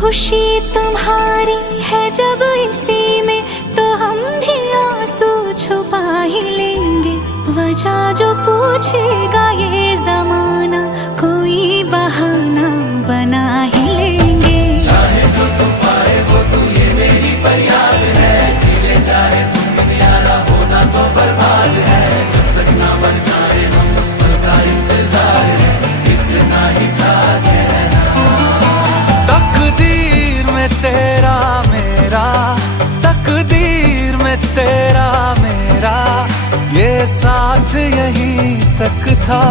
खुशी तुम्हारी है जब इसी में, तो हम भी आंसू छुपा ही लेंगे। वजह जो पूछेगा ये जमाना, कोई बहाना बना ही लेंगे। चाहे जो तुम पाए वो तू, ये मेरी फरियाद है। जीले चाहे तुम दुनियारा, होना तो बर्बाद है। जब तक ना बन जाए हम, उस पल का इंतजार है। इतना ही था कहना। तकदीर में तेरा मेरा, तकदीर में तेरा मेरा, ये साथ यहीं तक था।